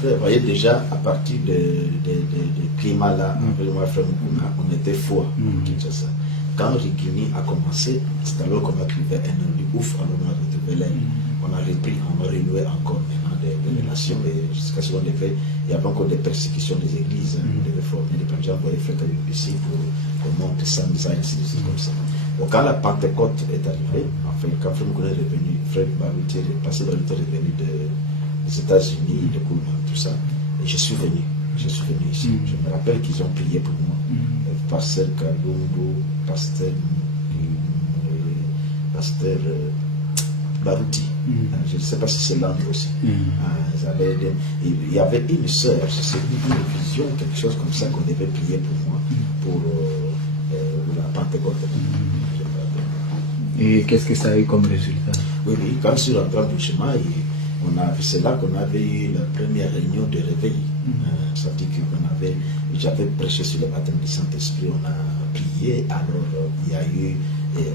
frère, vous voyez déjà, à partir de climat là, avec moi, frère Mukuna, on était froid. Quand Rigini a commencé, c'est alors qu'on a trouvé un ennui ouf, alors on a retrouvé l'air. On a repris, on a renoué encore maintenant des relations, et jusqu'à ce qu'on devait, il y avait encore des persécutions des églises, on devait former des gens, vous voyez, frère ici pour monter ça, ainsi de suite, comme ça. Donc quand la Pentecôte est arrivée, enfin, quand Frère Mukuna est revenu, Frère Baroutier, Pasteur Baroutier est revenu des États-Unis, de Coulman, tout ça, et je suis venu ici. Je me rappelle qu'ils ont prié pour moi. Pasteur Kalumbo, Pasteur Barouti. Je ne sais pas si c'est l'angle aussi. Il y avait une sœur, c'est une vision, quelque chose comme ça qu'on devait prier pour moi, pour la Pentecôte. Et qu'est-ce que ça a eu comme résultat? Oui, quand je suis rentré au chemin, c'est là qu'on avait eu la première réunion de réveil. Ça veut dire que j'avais prêché sur le baptême du Saint-Esprit, on a prié, alors il y a eu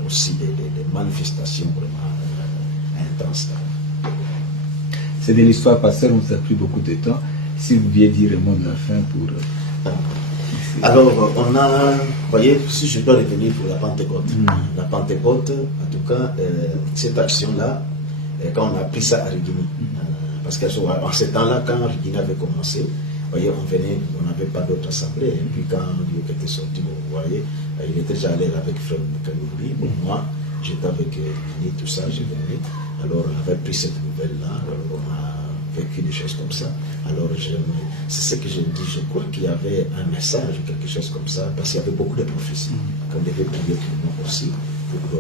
aussi des manifestations vraiment intenses. C'est de l'histoire, pasteur, on ne a plus beaucoup de temps. Si vous pouviez dire le mot de la fin pour... Alors, on a, vous voyez, si je dois revenir pour la Pentecôte, la Pentecôte, en tout cas, cette action-là, quand on a pris ça à Rigini, parce qu'en ce temps-là, quand Rigini avait commencé, vous voyez, on n'avait pas d'autres assemblées, et puis quand Dieu était sorti, vous voyez, il était déjà allé avec Frère Kalumbi, bon, moi, j'étais avec Rigini, tout ça, j'ai venu, alors on avait pris cette nouvelle-là, alors on a vécu des choses comme ça. Alors c'est ce que je dis, je crois qu'il y avait un message, quelque chose comme ça, parce qu'il y avait beaucoup de prophéties qu'on devait prier pour nous aussi, pour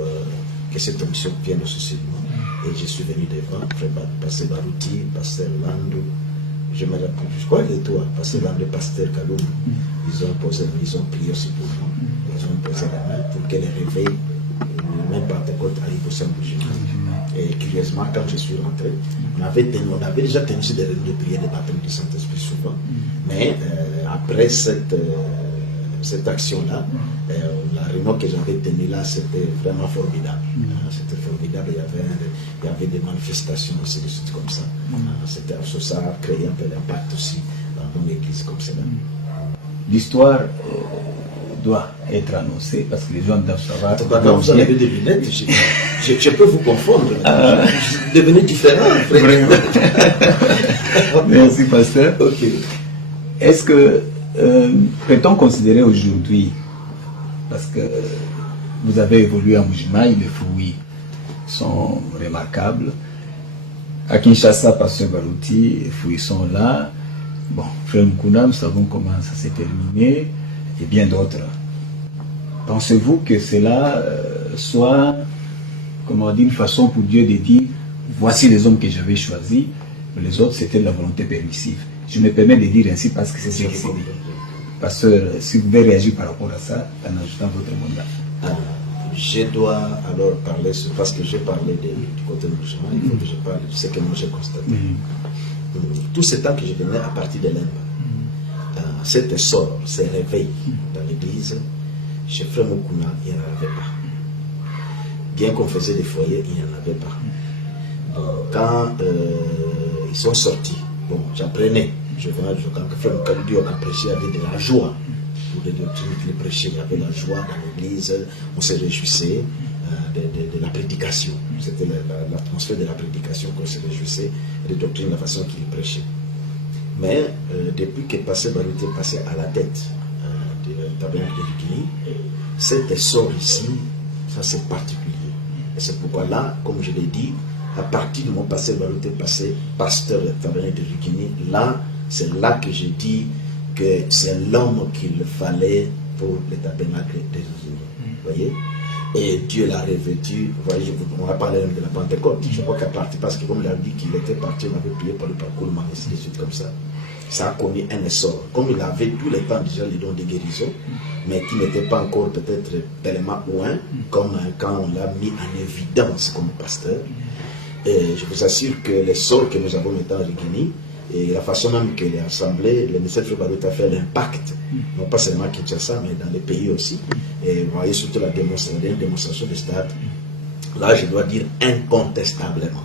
que cette mission vienne aussi sur nous. Et je suis venu devant, Pasteur Barouti, Pasteur Lando, je me rappelle, je crois que toi, Pasteur Lando, Pasteur Kaloum, ils ont prié aussi pour nous, ils ont posé la main pour que le réveil, le même Pentecôte arrive au sein du Jésus. Et curieusement, quand je suis rentré, on avait déjà tenu des réunions de prière de baptême du Saint-Esprit souvent, mais après cette action-là, la réunion que j'avais tenue là, c'était vraiment formidable. C'était formidable, il y avait des manifestations aussi, des choses comme ça. Ça a créé un peu d'impact aussi dans mon église comme cela. L'histoire doit être annoncée parce que les gens doivent savoir. Quand vous avez des lunettes, je peux vous confondre. Je suis devenu différent. Merci, pasteur. Ok. Est-ce que peut-on considérer aujourd'hui, parce que vous avez évolué en Mujimai, les fruits sont remarquables. À Kinshasa, pasteur Barouti, les fruits sont là. Bon, Frère Mukuna, nous savons comment ça s'est terminé, et bien d'autres. Pensez-vous que cela soit, comment dire, une façon pour Dieu de dire, voici les hommes que j'avais choisis, les autres c'était de la volonté permissive. Je me permets de dire ainsi parce que c'est ce qui s'est dit. Pasteur, si vous pouvez réagir par rapport à ça, en ajoutant votre mandat. Je dois alors parler, parce que j'ai parlé du côté musulman, il faut que je parle de ce que moi j'ai constaté. Tout ce temps que je venais à partir de l'Inde, cet essor, ce réveil dans l'église, chez Frère Mukuna, il n'y en avait pas. Bien qu'on faisait des foyers, il n'y en avait pas. Donc, quand ils sont sortis, bon, j'apprenais, quand Frère Mukuna a prêché, il y avait de la joie. Pour les doctrines qu'il prêchait, il y avait la joie dans l'église, on se réjouissait de la prédication. C'était l'atmosphère de la prédication qu'on se réjouissait, des doctrines, la façon qu'il prêchait. Mais depuis que Pasteur Barouti est passé à la tête du tabernacle de Rigini, cet essor ici, ça c'est particulier. Et c'est pourquoi là, comme je l'ai dit, à partir de mon Pasteur Barouti est passé pasteur du tabernacle de Rigini, là, c'est là que j'ai dit que c'est l'homme qu'il fallait pour le tabernacle de Rigini. Vous voyez? Et Dieu l'a revêtu. Vous voyez, on va parler de la Pentecôte. Je crois qu'à partir, parce que comme il a dit qu'il était parti, on avait prié pour le parcours, ainsi de suite comme ça. Ça a connu un essor. Comme il avait tout le temps déjà les dons de guérison, mais qui n'était pas encore peut-être tellement loin, comme quand on l'a mis en évidence comme pasteur. Et je vous assure que l'essor que nous avons maintenant à Rigini, et la façon même que les assemblées, le ministère Frère Barouti a fait l'impact, non pas seulement à Kinshasa, mais dans les pays aussi. Et vous voyez surtout la démonstration de stade. Là, je dois dire incontestablement.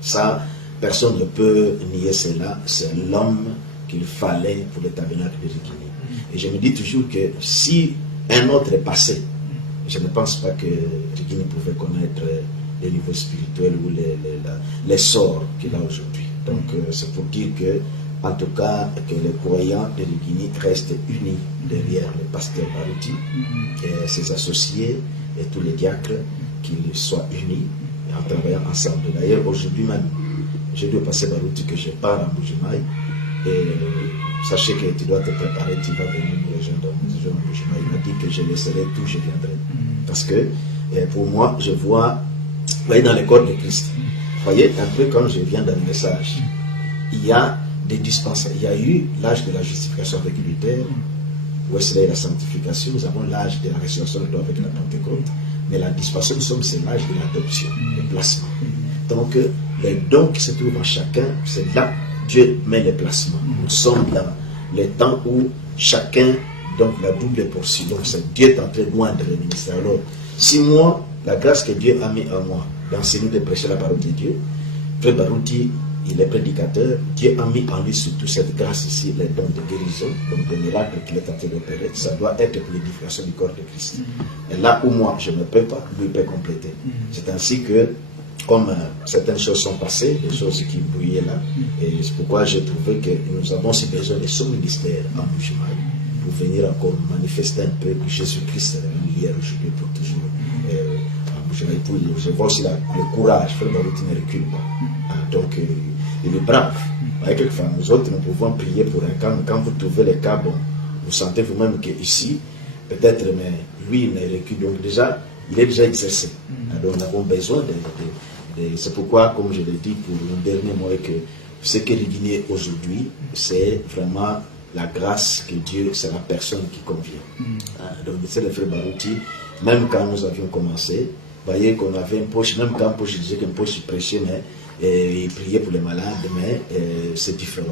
Ça, personne ne peut nier cela, c'est l'homme qu'il fallait pour le tabernacle de Rigini. Et je me dis toujours que si un autre est passé, je ne pense pas que Rigini pouvait connaître les niveaux spirituels ou les sorts qu'il a aujourd'hui. Donc c'est pour dire que, en tout cas, que les croyants de Rigini restent unis derrière le pasteur Baruti et ses associés et tous les diacres, qu'ils soient unis et en travaillant ensemble. D'ailleurs, aujourd'hui même, j'ai dit au pasteur Baruti que je pars à Mbujimayi et sachez que tu dois te préparer, tu vas venir nous rejoindre à Mbujimayi. Il m'a dit que je laisserai tout, je viendrai. Parce que pour moi, je vois, vous voyez, dans le corps de Christ, vous voyez, un peu comme je viens dans le message, il y a des dispensations. Il y a eu l'âge de la justification avec Luther, Wesley, la sanctification. Nous avons l'âge de la résurrection avec la Pentecôte. Mais la dispensation, c'est l'âge de l'adoption, le placement. Donc, les dons qui se trouvent en chacun, c'est là que Dieu met les placements. Nous sommes dans les temps où chacun, donc la double portion. Donc, c'est Dieu est en train de moindre le ministère. Alors, si moi, la grâce que Dieu a mis en moi, d'enseigner, de prêcher la parole de Dieu, Frère Baruti, il est prédicateur, Dieu a mis en lui surtout cette grâce ici, les dons de guérison, donc des miracles qu'il est en train d'opérer, ça doit être pour l'édification du corps de Christ. Et là où moi je ne peux pas, lui peut compléter. C'est ainsi que, comme certaines choses sont passées, des choses qui brouillaient là, et c'est pourquoi j'ai trouvé que nous avons aussi besoin de son ministère en Mbujimayi pour venir encore manifester un peu que Jésus-Christ est hier, aujourd'hui, pour toujours. Je vois aussi le courage, Frère Baruti ne recule pas. Donc, il est brave. Vous voyez, quelquefois, nous autres, nous pouvons prier pour un cas, mais quand vous trouvez le cas, bon, vous sentez vous-même qu'ici, peut-être, mais lui, il ne recule. Donc, déjà, il est déjà exercé. Donc, nous avons besoin de c'est pourquoi, comme je l'ai dit pour un dernier mot, que ce que le Guinée aujourd'hui, c'est vraiment la grâce que Dieu, c'est la personne qui convient. Donc, c'est le Frère Baruti, même quand nous avions commencé, vous voyez qu'on avait une poche, même quand je disais qu'une poche prêchait, mais il priait pour les malades, mais c'est différent.